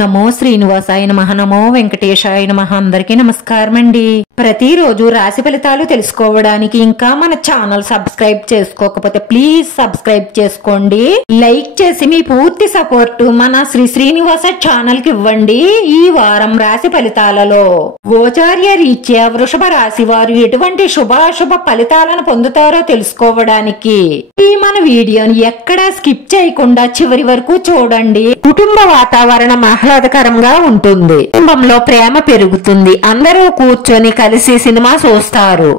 నమో శ్రీనివాసాయ నమః నమో వెంకటేశాయ నమః అందరికీ నమస్కారం అండి। ప్రతిరోజు రాశి ఫలితాలు తెలుసుకోవడానికి ఇంకా మన ఛానల్ సబ్స్క్రైబ్ చేసుకోకపోతే ప్లీజ్ సబ్స్క్రైబ్ చేసుకోండి। లైక్ చేసి మీ పూర్తి సపోర్ట్ మన శ్రీనివాస ఛానల్ కి ఇవ్వండి। ఈ వారం రాశి ఫలితాలలో గోచార్య రీత్యా వృషభ రాశి వారు ఎటువంటి శుభాశుభ ఫలితాలను పొందుతారో తెలుసుకోవడానికి ఈ మన వీడియోని ఎక్కడా స్కిప్ చేయకుండా చివరి వరకు చూడండి। కుటుంబ వాతావరణం ఆహ్లాదకరంగా ఉంటుంది, కుటుంబంలో ప్రేమ పెరుగుతుంది, అందరూ కూర్చొని కలిసి సినిమా చూస్తారు,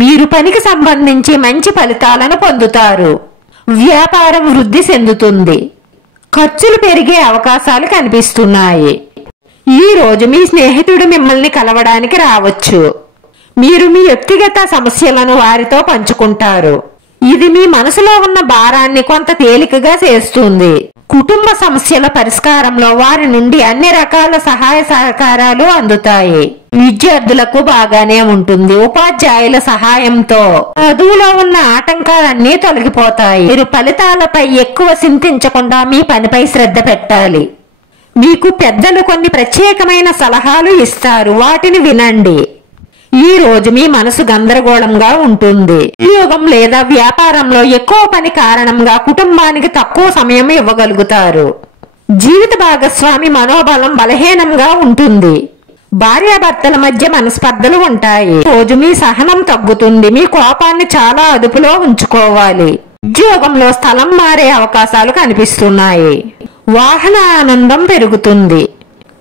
మీరు పనికి సంబంధించి మంచి ఫలితాలను పొందుతారు, వ్యాపారం వృద్ధి చెందుతుంది, ఖర్చులు పెరిగే అవకాశాలు కనిపిస్తున్నాయి। ఈ రోజు మీ స్నేహితుడు మిమ్మల్ని కలవడానికి రావచ్చు, మీరు మీ వ్యక్తిగత సమస్యలను వారితో పంచుకుంటారు, ఇది మీ మనసులో ఉన్న భారాన్ని కొంత తేలికగా చేస్తుంది। కుటుంబ సమస్యల పరిష్కారంలో వారి నుండి అన్ని రకాల సహాయ సహకారాలు అందుతాయి, విద్యార్థులకు బాగానే ఉంటుంది, ఉపాధ్యాయుల సహాయంతో చదువులో ఉన్న ఆటంకాలన్నీ తొలగిపోతాయి, మీరు ఫలితాలపై ఎక్కువ చింతించకుండా మీ పనిపై శ్రద్ధ పెట్టాలి, మీకు పెద్దలు కొన్ని ప్రత్యేకమైన సలహాలు ఇస్తారు, వాటిని వినండి। ఈ రోజు మీ మనసు గందరగోళంగా ఉంటుంది, ఉద్యోగం లేదా వ్యాపారంలో ఎక్కువ పని కారణంగా కుటుంబానికి తక్కువ సమయం ఇవ్వగలుగుతారు, జీవిత భాగస్వామి మనోబలం బలహీనంగా ఉంటుంది, భార్యాభర్తల మధ్య మనస్పర్ధలు ఉంటాయి, రోజు మీ సహనం తగ్గుతుంది, మీ కోపాన్ని చాలా అదుపులో ఉంచుకోవాలి, ఉద్యోగంలో స్థలం మారే అవకాశాలు కనిపిస్తున్నాయి, వాహన ఆనందం పెరుగుతుంది,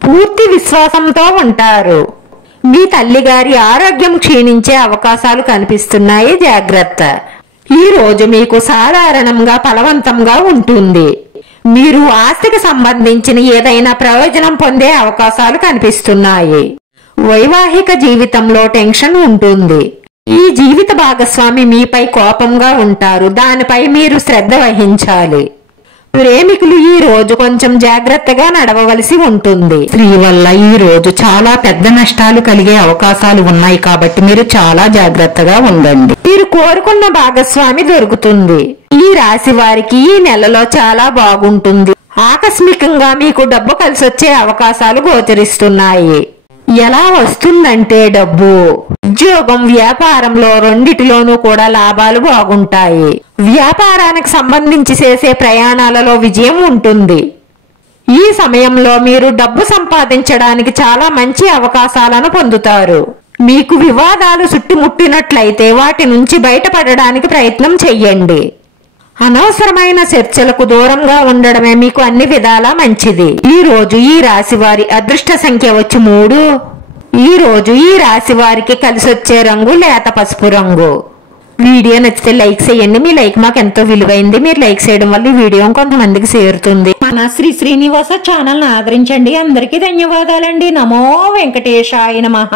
పూర్తి విశ్వాసంతో ఉంటారు, మీ తల్లిగారి ఆరోగ్యం క్షీణించే అవకాశాలు కనిపిస్తున్నాయి, జాగ్రత్త। ఈ రోజు మీకు సాధారణంగా ఫలవంతంగా ఉంటుంది, మీరు ఆస్తికి సంబంధించిన ఏదైనా ప్రయోజనం పొందే అవకాశాలు కనిపిస్తున్నాయి, వైవాహిక జీవితంలో టెన్షన్ ఉంటుంది, ఈ జీవిత భాగస్వామి మీపై కోపంగా ఉంటారు, దానిపై మీరు శ్రద్ధ వహించాలి, ప్రేమికులు ఈ రోజు కొంచెం జాగ్రత్తగా నడవవలసి ఉంటుంది, స్త్రీ వల్ల ఈ రోజు చాలా పెద్ద నష్టాలు కలిగే అవకాశాలు ఉన్నాయి కాబట్టి మీరు చాలా జాగ్రత్తగా ఉండండి, మీరు కోరుకున్న భాగస్వామి దొరుకుతుంది, ఈ రాశి వారికి ఈ నెలలో చాలా బాగుంటుంది, ఆకస్మికంగా మీకు డబ్బు కలిసొచ్చే అవకాశాలు గోచరిస్తున్నాయి, ఎలా వస్తుందంటే డబ్బు, ఉద్యోగం వ్యాపారంలో రెండిటిలోనూ కూడా లాభాలు బాగుంటాయి, వ్యాపారానికి సంబంధించి చేసే ప్రయాణాలలో విజయం ఉంటుంది, ఈ సమయంలో మీరు డబ్బు సంపాదించడానికి చాలా మంచి అవకాశాలను పొందుతారు, మీకు వివాదాలు చుట్టుముట్టినట్లయితే వాటి నుంచి బయటపడడానికి ప్రయత్నం చెయ్యండి, అనవసరమైన చర్చలకు దూరంగా ఉండడమే మీకు అన్ని విధాలా మంచిది। ఈ రోజు ఈ రాశి వారి అదృష్ట సంఖ్య వచ్చి 3। ఈ రోజు ఈ రాశి వారికి కలిసొచ్చే రంగు లేత పసుపు రంగు। వీడియో నచ్చితే లైక్ చేయండి, మీ లైక్ మాకు ఎంతో విలువైంది, మీరు లైక్ చేయడం వల్ల ఈ వీడియో కొంతమందికి చేరుతుంది। మన శ్రీనివాస ఛానల్ ఆదరించండి, అందరికీ ధన్యవాదాలండి। నమో వెంకటేశాయ నమః।